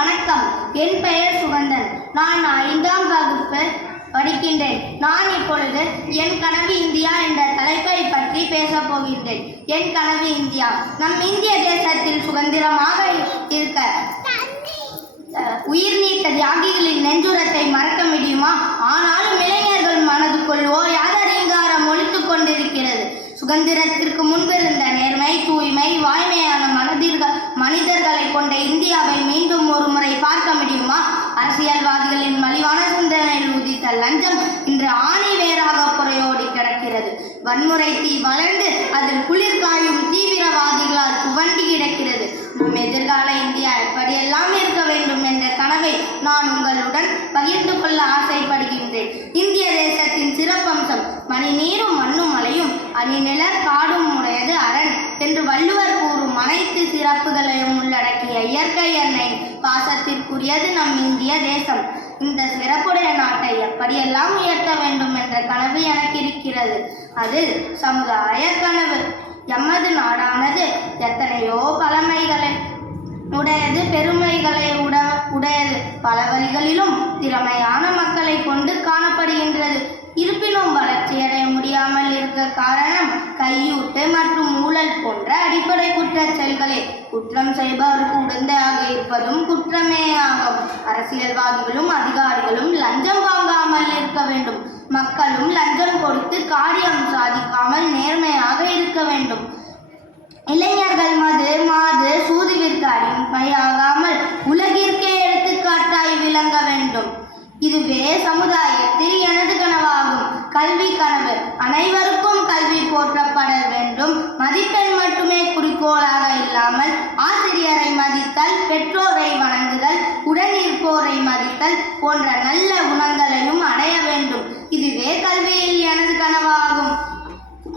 வணக்கம். என் பெயர் சுகந்தன். நான் ஐந்தாம் வகுப்பு படிக்கின்றேன். நான் இப்பொழுது என் கனவு இந்தியா என்ற தலைப்பை பற்றி பேசப் போகின்றேன். என் கனவு இந்தியா. நம் இந்திய தேசத்தில் சுதந்திரமாக இருக்க உயிர் நீத்த தியாகிகளின் நெஞ்சுரத்தை மறக்க முடியுமா? ஆனாலும் இளைஞர்கள் மனதுக்குள் ஓயாத ரீங்காரம் ஒழித்துக் கொண்டிருக்கிறது. சுதந்திரத்திற்கு முன்பிருந்த நேர்மை தூய்மை வாய் மனிதர்கள் மனிதர்களை கொண்ட இந்தியாவை மீண்டும் ஒரு முறை பார்க்க முடியுமா? அரசியல்வாதிகளின் மலிவான சிந்தனையில் உதித்த லஞ்சம் இன்று ஆணி வேறாக புறையோடி கிடக்கிறது. வன்முறை தீ வளர்ந்து அதில் குளிர் காயும் தீவிரவாதிகளால் துவண்டி கிடக்கிறது. நம் எதிர்கால இந்தியா எப்படியெல்லாம் இருக்க வேண்டும் என்ற கனவை நான் உங்களுடன் பகிர்ந்து கொள்ள ஆசைப்படுகின்றேன். இந்திய தேசத்தின் சிறப்பம்சம் மணி நீரும் மண்ணும் மலையும் அணிநிலர் காடும் உடையது அரண் என்று வள்ளுவர் கூறும் அனைத்து சிறப்புகளையும் உள்ளடக்கிய இயற்கை எண்ணெய் பாசத்திற்குரியது நம் இந்திய தேசம். இந்த சிறப்புடைய நாட்டை எப்படியெல்லாம் உயர்த்த வேண்டும் என்ற கனவு எனக்கு இருக்கிறது. அது சமுதாய கனவு. எமது நாடானது எத்தனையோ பழமைகளை உடையது பெருமைகளை உட உடையது. பல வழிகளிலும் திறமையான மக்களை கொண்டு காணப்படுகின்றது. இருப்பினும் வளர்ச்சியடைய முடியாமல் இருக்க காரணம் கையூட்டு மற்றும் அடிப்படை செயல்களே குற்றம் செய்பவருக்கு உடந்தையாக இருப்பதும் குற்றமே ஆகும் அரசியல்வாதிகளும் அதிகாரிகளும் லஞ்சம் வாங்காமல் இருக்க வேண்டும். மக்களும் லஞ்சம் கொடுத்து காரியம் சாதிக்காமல் நேர்மையாக இருக்க வேண்டும். இளைஞர்கள் மது மாது சூதுவிற்கு அடிமையாகாமல் உலகிற்கே எடுத்துக்காட்டாய் விளங்க வேண்டும். இதுவே சமுதாயத்தில் எனது கனவாகும். கல்வி கனவு. அனைவருக்கும் கல்வி போற்றப்பட வேண்டும். மதிப்பெண் இல்லாமல் ஆசிரியரை மதித்தல் பெற்றோரை வணங்குதல் உடனிருப்போரை மதித்தல் போன்ற நல்ல குணங்களையும் அடைய வேண்டும். இதுவே கல்வியில் எனது கனவாகும்.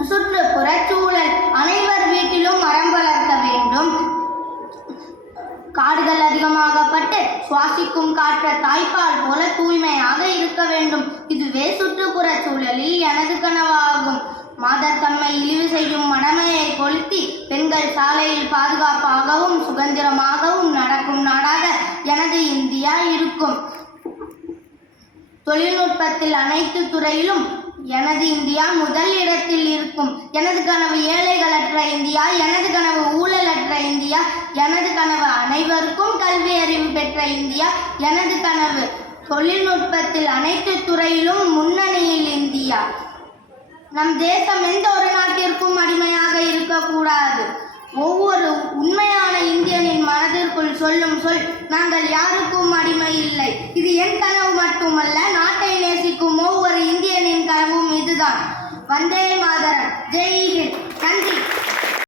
சுற்றுப்புற சூழல் அனைவர் வீட்டிலும் மரம் வளர்க்க வேண்டும். காடுகள் அதிகமாகப்பட்டு சுவாசிக்கும் காற்ற தாய்ப்பால் போல தூய்மையாக இருக்க வேண்டும். இதுவே சுற்றுப்புற சூழலில் எனது கனவாகும் மாதத்தம்மை இழிவு செய்யும் மனமையை கொளுத்தி பெண்கள் சாலையில் பாதுகாப்பாகவும் சுதந்திரமாகவும் நடக்கும் நாடாக எனது இந்தியா இருக்கும். தொழில்நுட்பத்தில் அனைத்து துறையிலும் எனது இந்தியா முதல் இடத்தில் இருக்கும். எனது கனவு ஏழைகளற்ற இந்தியா எனது கனவு ஊழலற்ற இந்தியா எனது கனவு அனைவருக்கும் கல்வி அறிவு பெற்ற இந்தியா எனது கனவு தொழில்நுட்பத்தில் அனைத்து துறையிலும் முன்னணியில் இந்தியா. நம் தேசம் எந்த ஒரு நாட்டிற்கும் அடிமையாக இருக்கக்கூடாது. ஒவ்வொரு உண்மையான இந்தியனின் மனதிற்குள் சொல்லும் சொல் நாங்கள் யாருக்கும் அடிமை இல்லை. இது என் கனவு மட்டுமல்ல நாட்டை நேசிக்கும் ஒவ்வொரு இந்தியனின் கனவும் இதுதான். வந்தே மாதரம் ஜெய் ஹிந்த். நன்றி.